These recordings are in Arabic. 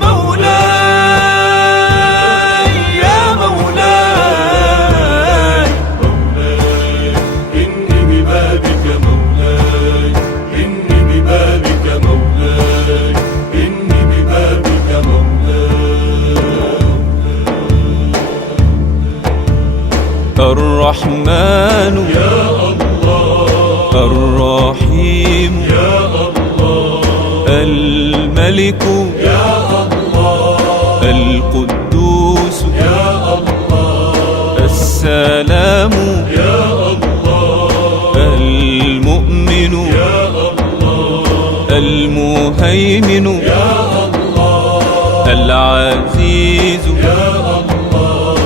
مولاي يا مولاي، مولاي إني ببابك مولاي، إني ببابك مولاي، إني ببابك مولاي. الرحمن يا الله، الرحيم يا الله، الملك يا الله، القدوس يا الله، السلام يا الله، المؤمن يا الله، المهيمن يا الله، العزيز يا الله،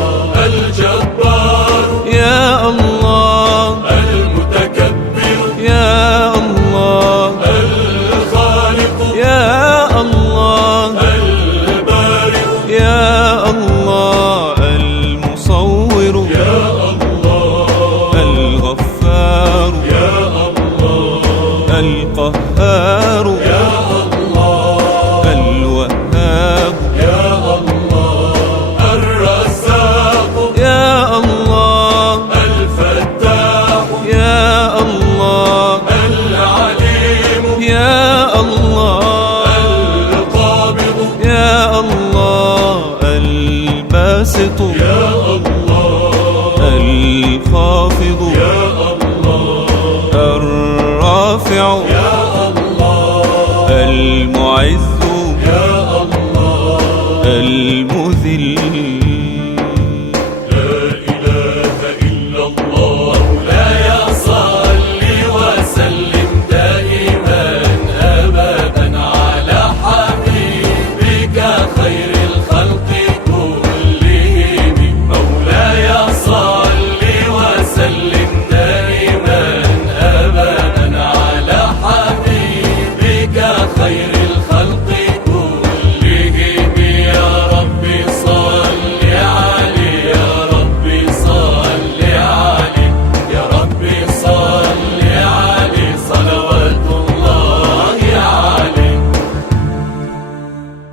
الجبار، يا الله المتكبر، يا الله الخالق، يا الله البارئ، يا الله المصور يا الله، الغفار يا الله، القهار يا الله، الوهاب يا الله، الرزاق، يا الله الفتاح، يا الله العليم، يا الله القابض، يا الله الباسط يا الله، الخافض يا الله، الرافع يا الله، المعز يا الله، المذل. لا إله إلا الله. مولاي صل وسلم دائما أبدا على حبيبك خير الخلق كلهم. مولاي صل وسلم دائما أبدا على حبيبك خير الخلق كلهم. يا ربي صل عليه، يا ربي صل عليه، يا ربي صل عليه صلوات الله عليه.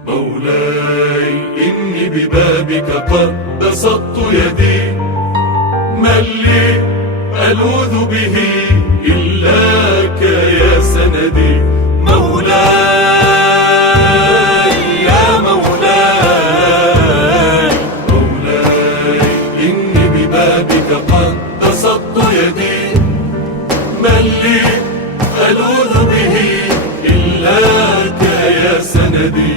مولاي إني ببابك قد بسطت يدي، من لي ألوذ به إلاك يا سندي. مولاي يا مولاي، مولاي إني ببابك قد بسطت يدي، من لي ألوذ به إلاك يا سندي.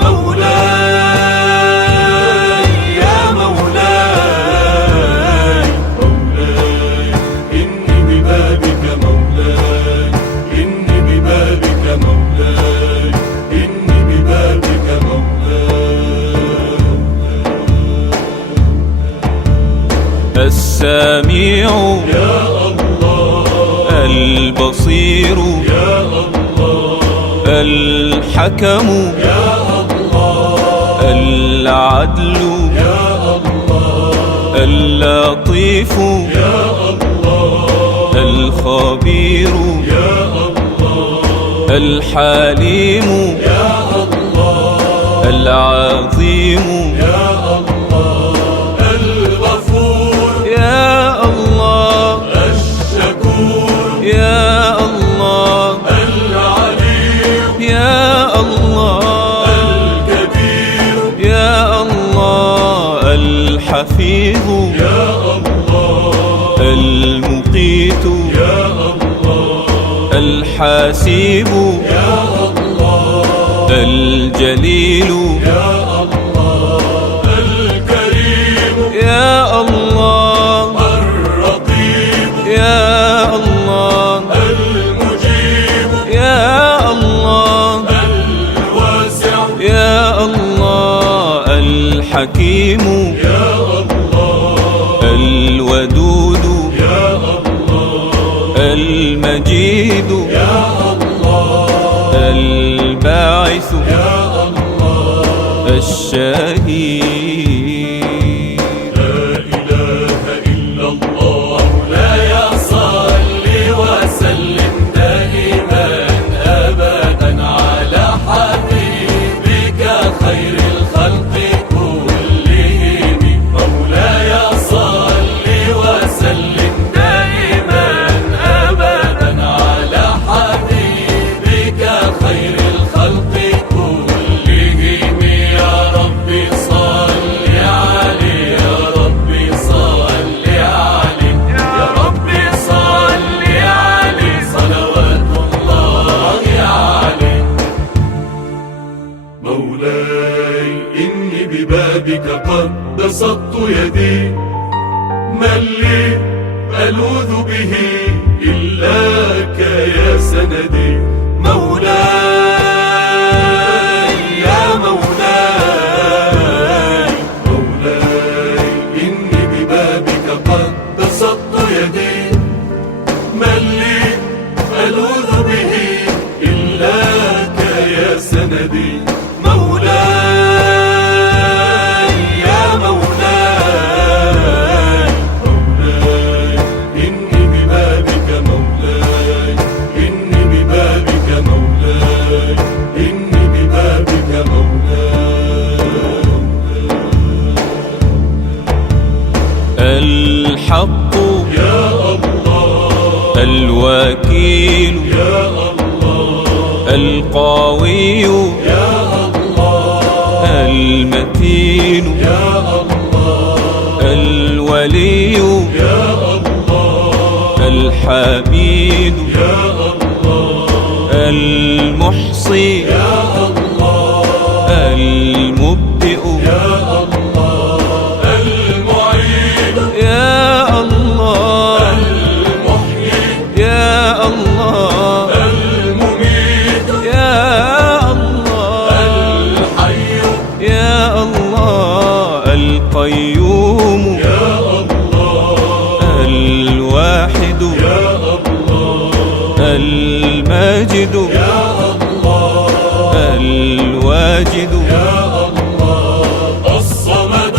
مولاي يا مولاي، مولاي إني ببابك مولاي، إني ببابك مولاي، إني ببابك مولاي. السميع يا الله، البصير يا الله، الحكم يا الله، العدل يا الله، اللطيف يا الله، الخبير يا الله، الحليم يا الله، العظيم يا الله، الغفور، يا الله الشكور، يا الله العليم، يا الله الكبير، يا الله الحفيظ يا الله، المقيت يا الله، الحاسب يا الله، الجليل يا الله، الكريم، يا الله الرقيب، يا الله المجيب، يا الله الواسع، يا الله الحكيم يا الله، الودود يا الله، المجيد يا الله، الباعث يا الله، الشهيد. لا إله إلا الله. مولاي صل وسلم دائما أبدا على حبيبك خير الخلق كلهم. مولاي صل وسلم دائما أبدا على حبيبك خير الخلق كلهم. يا ربي صل عليه، يا ربي صل عليه، يا ربي صل عليه صلوات الله عليه. مولاي إني ببابك قد بسطت يدي، من لي ألوذ به إلاك يا سندي. مولاي يا مولاي، مولاي إني ببابك قد بسطت يدي، من لي ألوذ به إلاك يا سندي. مولاي يا مولاي، مولاي إني ببابك مولاي، إني ببابك مولاي، إني ببابك مولاي. الحق يا الله، الوكيل يا الله، القوي يا الله، المتين يا الله، الولي يا الله، الحميد يا الله، المحصي يا الله، المبدئ يا الله، المعيد يا الله المحيي يا الله المميت يا الله الحي يا الله القيوم يا الله، الواحد يا الله، الماجد يا الله، الواجد يا الله، الصمد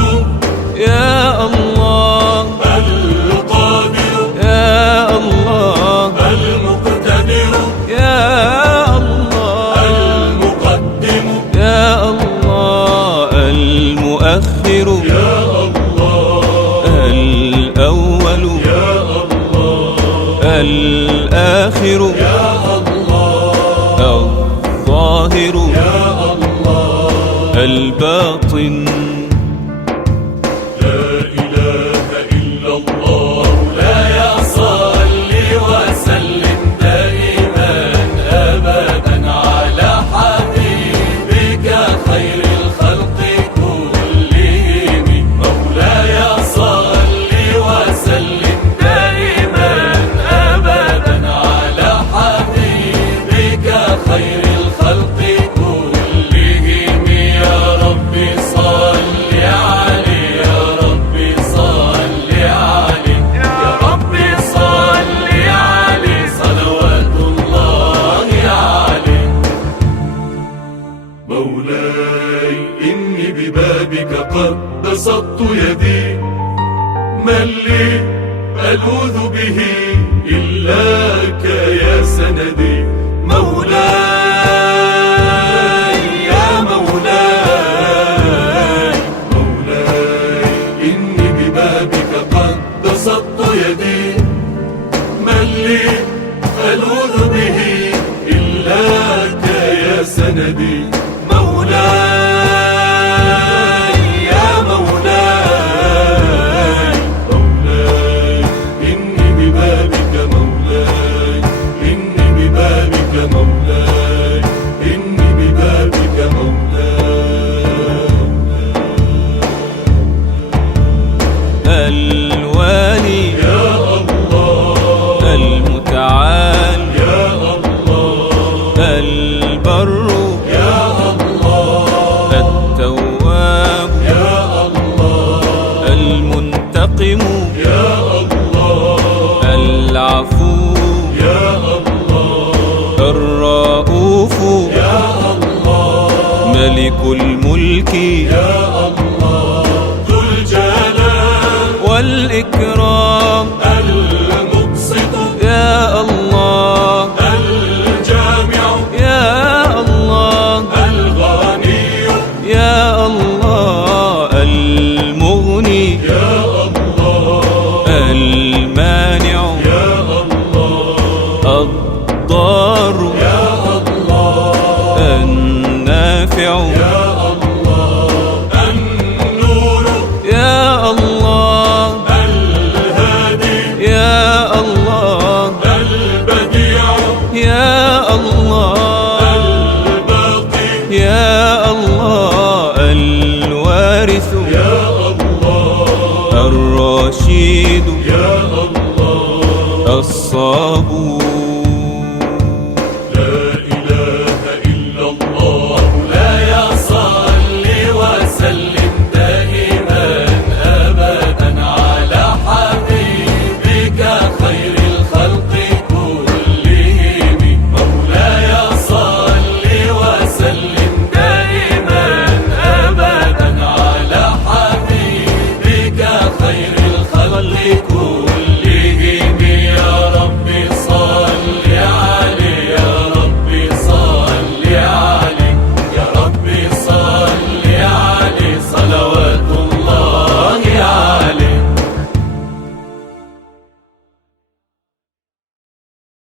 يا الله القادر يا الله المقتدر يا الله المقدم يا الله المؤخر يا الله، الأول يا الله، الآخر يا الله، الظاهر يا الله، الباطن. لا إله إلا الله. مولاي صل وسلم دائما أبدا على حبيبك خير الخلق كلهم. مولاي صل وسلم دائما أبدا على حبيبك خير الخلق كلهم. يا ربي صل عليه، يا ربي صل عليه، يا ربي صل عليه صلوات الله عليه. مولاي إني ببابك قد بسطت يدي، من لي ألوذ به إلاك يا سندي. مولاي يا مولاي، مولاي إني ببابك قد بسطت يدي، من لي ألوذ به إلاك يا سندي. مولاي يا مولاي، مولاي إني ببابك مولاي، إني ببابك مولاي، إني ببابك مولاي. الوالي يا الله، المتعال يا الله، البر يا الله، التواب يا الله، المنتقم يا الله، العفو يا الله، الرؤوف يا الله، ملك الملك يا الله، ذو الجلال والإكرام المقسط يا الله الجامع يا الله الغني يا أصابوا